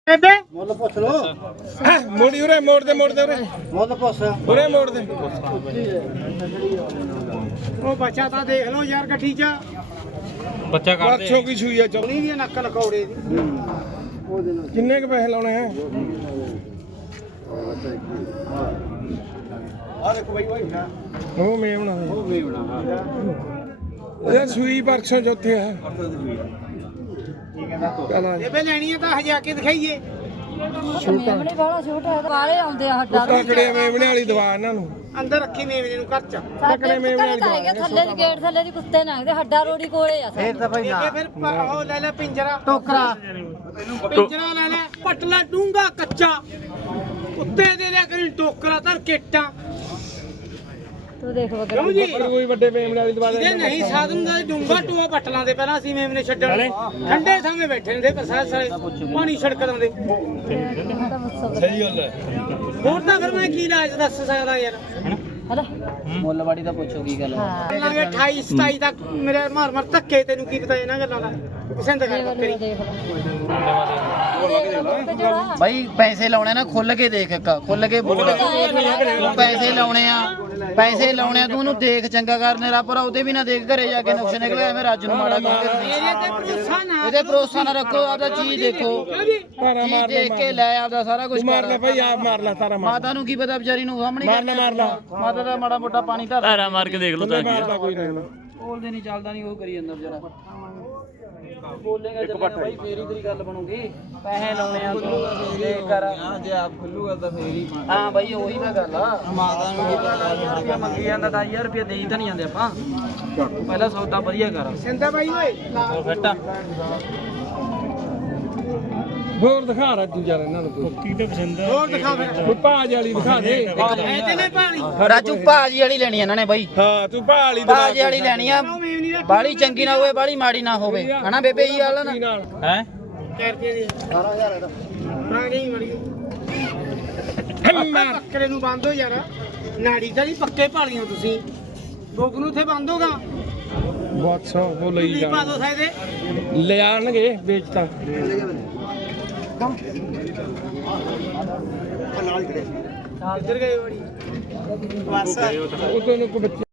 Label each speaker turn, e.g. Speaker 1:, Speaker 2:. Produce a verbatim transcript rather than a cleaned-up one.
Speaker 1: ਬੇਬੇ
Speaker 2: ਮੁੱਲ ਪੁੱਛ ਲੋ
Speaker 1: ਮੋੜੀ ਉਰੇ ਮੋੜ ਦੇ ਮੋੜ ਦੇ ਉਰੇ
Speaker 2: ਮੁੱਲ ਪੁੱਛ
Speaker 1: ਉਰੇ ਮੋੜ ਦੇ
Speaker 3: ਉਹ ਬੱਚਾ ਤਾਂ ਦੇਖ ਲਓ ਯਾਰ ਗੱਠੀ ਚ
Speaker 4: ਬੱਚਾ ਕੱਢ ਦੇ
Speaker 1: ਪਰਸੋਂ ਕੀ ਸੂਈ ਆ ਚੌਣੀ
Speaker 3: ਦੀ ਨੱਕ ਲਕੌੜੇ ਦੀ
Speaker 1: ਕਿੰਨੇ ਕੁ ਪੈਸੇ ਲਾਉਣੇ ਆ
Speaker 2: ਆ ਦੇਖੋ ਬਾਈ ਬਾਈ
Speaker 1: ਉਹ ਮੇਵਣਾ
Speaker 2: ਉਹ ਵੀ ਬਣਾ
Speaker 1: ਇਹ ਸੂਈ ਪਰਸੋਂ ਚੌਥੇ ਆ ਚੱਲ ਆ
Speaker 3: ਬੇਬੇ ਲੈਣੀ ਆ ਤਾਂ ਹਜਾ ਕੇ ਦਿਖਾਈਏ
Speaker 5: ਮੇਮਣੇ ਵਾਲਾ ਛੋਟਾ ਹੈ ਵਾਲੇ ਆਉਂਦੇ ਆ ਹੱਡਾਂ ਦੇ
Speaker 1: ਤਕੜੇ ਮੇਵਣੇ ਵਾਲੀ ਦਵਾ ਇਹਨਾਂ ਨੂੰ
Speaker 3: ਅੰਦਰ ਰੱਖੀ ਮੇਵਣੇ ਨੂੰ ਘਰ ਚ
Speaker 5: ਸਾਡੇ ਮੇਮਣੇ ਤਾਂ ਹੈਗੇ ਥੱਲੇ ਦੀ ਗੇਟ ਥੱਲੇ ਦੀ ਕੁੱਤੇ ਲੰਘਦੇ ਹੱਡਾ ਰੋੜੀ ਕੋਲੇ ਆ
Speaker 2: ਫੇਰ ਤਾਂ ਬਾਈ ਨਾ
Speaker 3: ਬੇਬੇ ਫਿਰ ਪ- ਉਹ ਲੈ ਲੈ ਪਿੰਜਰਾ
Speaker 2: ਟੋਕਰਾ
Speaker 3: ਪਿੰਜਰਾ ਲੈ ਲੈ ਪਟਲਾ ਡੂੰਗਾ ਕੱਚਾ ਕੁੱਤੇ ਦੇ ਲੈ ਕਰੀ ਟੋਕਰਾ ਧਰ ਕੇਟਾਂ
Speaker 5: ਤੂੰ ਦੇਖ
Speaker 3: ਕਿਉਂ
Speaker 5: ਵਗਰ
Speaker 3: ਜੀ
Speaker 1: ਕੋਈ ਵੱਡੇ ਮੇਵਣੇ ਵਾਲੀ ਦਵਾ
Speaker 3: ਇਹਦੇ ਨਹੀਂ ਸਾਧਨ ਦਾ ਡੂੰਗਾ ਟੂਆ ਪਟਲਾਂ ਦੇ ਪਹਿਲਾਂ ਅਸੀਂ ਮੇਮਨੇ ਛੱਡਣ ਠੰਡੇ ਥਾਵੇਂ ਬੈਠੇ ਨੇ ਪਰ ਸਾਰੇ ਸਾਰੇ ਪਾਣੀ ਛੜਕ ਦਿੰਦੇ
Speaker 1: ਸਹੀ ਗੱਲ ਹੈ
Speaker 3: ਹੋਰ ਤਾਂ ਫਿਰ ਮੈਂ ਕੀ ਇਲਾਜ ਦੱਸ ਸਕਦਾ ਯਾਰ
Speaker 5: ਹਲਾ
Speaker 2: ਮੁੱਲ ਵਾੜੀ ਦਾ ਪੁੱਛੋ ਕੀ ਗੱਲ
Speaker 5: ਹਾਂ
Speaker 3: ਲਾਂਗੇ ਅਠਾਈ ਸਤਾਈ ਤੱਕ ਮੇਰੇ ਮਾਰ ਮਾਰ ਧੱਕੇ ਤੈਨੂੰ ਕੀ ਪਤਾ ਇਹਨਾਂ ਗੱਲਾਂ ਦਾ ਪਸੰਦ ਕਰ
Speaker 5: ਦੇਖ
Speaker 3: ਕਰੀ
Speaker 5: ਲੈ ਦੇਖ ਲੈ
Speaker 2: ਬਾਈ ਪੈਸੇ ਲਾਉਣੇ ਨਾ ਖੁੱਲ ਕੇ ਦੇਖ ਇੱਕ ਖੁੱਲ ਕੇ ਬੋਲ ਤੂੰ ਪੈਸੇ ਲਾਉਣੇ ਆ ਪੈਸੇ ਲਾਉਣੇ ਆ ਤੂੰ ਉਹਨੂੰ ਦੇਖ ਚੰਗਾ ਕਰ ਮੇਰਾ ਭਰਾ ਉਹਦੇ ਵੀ ਨਾ ਦੇਖ ਘਰੇ ਜਾ ਕੇ ਨੁਕਸ ਨਿਕਲੇ ਐਵੇਂ ਰੱਜ ਨੂੰ ਮਾੜਾ ਕਹਿੰਦੇ
Speaker 3: ਮੇਰੇ ਤੇ ਭਰੋਸਾ ਨਾ
Speaker 2: ਇਹਦੇ ਭਰੋਸਾ ਨਾ ਰੱਖੋ ਆਪਦਾ ਚੀਜ਼ ਦੇਖੋ ਚੀਜ਼ ਦੇਖ ਕੇ ਲੈ ਆਪਦਾ ਸਾਰਾ ਕੁਝ
Speaker 1: ਮਾਰ ਲੈ
Speaker 2: ਕਰ
Speaker 1: ਭਾਈ ਆਪ ਮਾਰ ਲੈ ਤਾਰਾ ਮਾਰ
Speaker 2: ਮਾਤਾ ਨੂੰ ਕੀ ਪਤਾ ਵਿਚਾਰੀ ਨੂੰ ਸਾਹਮਣੇ
Speaker 1: ਮਾਰ ਲੈ ਮਾਰ ਲੈ
Speaker 2: ਮਾਤਾ ਦਾ ਮਾੜਾ ਮੋਟਾ ਪਾਣੀ ਧਰ
Speaker 4: ਧਾਰਾ ਮਾਰ ਕੇ ਦੇਖ ਲਓ ਤਾਂ ਕੀ
Speaker 1: ਮਾਰਦਾ ਕੋਈ ਨਾ
Speaker 2: ਬੋਲਦੇ ਨਹੀਂ ਚੱਲਦਾ ਨਹੀਂ ਉਹ ਕਰੀ ਜਾਂਦਾ ਵਿਚਾਰਾ ਬੋਲੇਗਾ ਜਦੋਂ ਬਾਈ ਫੇਰ ਹੀ ਤੇਰੀ ਗੱਲ ਬਣੂਗੀ ਪੈਸੇ ਲਾਉਣੇ ਆ ਤੂੰ ਦੇਖ ਕਰ ਜੇ ਆਪ ਖੁੱਲੂਗਾ ਤਾਂ ਫੇਰ ਹੀ ਹਾਂ ਬਾਈ ਉਹੀ ਤਾਂ ਗੱਲ ਆ ਮਾਤਾ ਨੂੰ ਕੀ ਪਤਾ ਰੁਪਿਆ ਮੰਗੀ ਜਾਂਦਾ ਦਸ ਹਜ਼ਾਰ ਰੁਪਿਆ ਦੇਈ ਤਾਂ ਨਹੀਂ ਜਾਂਦੇ ਆਪਾਂ ਪਹਿਲਾਂ ਸੌਦਾ ਵਧੀਆ ਕਰ
Speaker 3: ਸਿੰਦਾ ਬਾਈ ਓਏ
Speaker 2: ਫਿੱਟ
Speaker 1: ਹੋਰ ਦਿਖਾ ਰਾਜੂ ਯਾਰ ਇਹਨਾਂ ਨੂੰ ਕੋਈ
Speaker 4: ਕੀ ਤੇ ਪਸੰਦ ਆ
Speaker 3: ਹੋਰ ਦਿਖਾ ਫਿਰ
Speaker 1: ਕੋਈ ਭਾਜ ਵਾਲੀ ਦਿਖਾ ਦੇ
Speaker 3: ਐ ਤੇ ਨੇ ਪਾਣੀ
Speaker 2: ਰਾਜੂ ਭਾਜੀ ਵਾਲੀ ਲੈਣੀ ਇਹਨਾਂ ਨੇ ਬਾਈ
Speaker 1: ਹਾਂ ਤੂੰ ਭਾ ਵਾਲੀ ਦਵਾ
Speaker 2: ਭਾਜੀ ਵਾਲੀ ਲੈਣੀ ਆ
Speaker 3: ਮੇਵਨੀ ਦਾ
Speaker 2: ਬਾੜੀ ਚੰਗੀ ਨਾ ਹੋਵੇ ਬਾੜੀ ਮਾੜੀ ਨਾ ਹੋਵੇ ਹਨਾ ਬੇਬੇ ਜੀ ਵਾਲਾ ਨਾ
Speaker 1: ਨਾਲ
Speaker 4: ਹੈ
Speaker 3: ਕਹਿ ਰੁਪਏ ਦੀ ਅਠਾਰਾਂ ਹਜ਼ਾਰ ਇਹਦਾ ਮੈਂ ਨਹੀਂ ਮੜੀ
Speaker 1: ਮਾਰ
Speaker 3: ਬੱਕਰੇ ਨੂੰ ਬੰਦ ਹੋ ਯਾਰ ਨਾੜੀ ਤਾਂ ਨਹੀਂ ਪੱਕੇ ਭਾਲੀਆਂ ਤੁਸੀਂ ਬੋਕ ਨੂੰ ਉੱਥੇ ਬੰਦ ਹੋਗਾ
Speaker 1: ਬਹੁਤ ਸੋ ਉਹ ਲਈ
Speaker 3: ਕੀ ਪਾ ਦੋ
Speaker 1: ਜਾਣ
Speaker 3: ਸਾਇਦੇ
Speaker 1: ਲੈ ਆਣਗੇ ਵੇਚਤਾ
Speaker 3: ਇੱਧਰ ਗਏ ਬੜੀ ਬਸ
Speaker 1: ਉਹ ਤੋਂ ਨੂੰ ਕੋਈ ਬੱਚੇ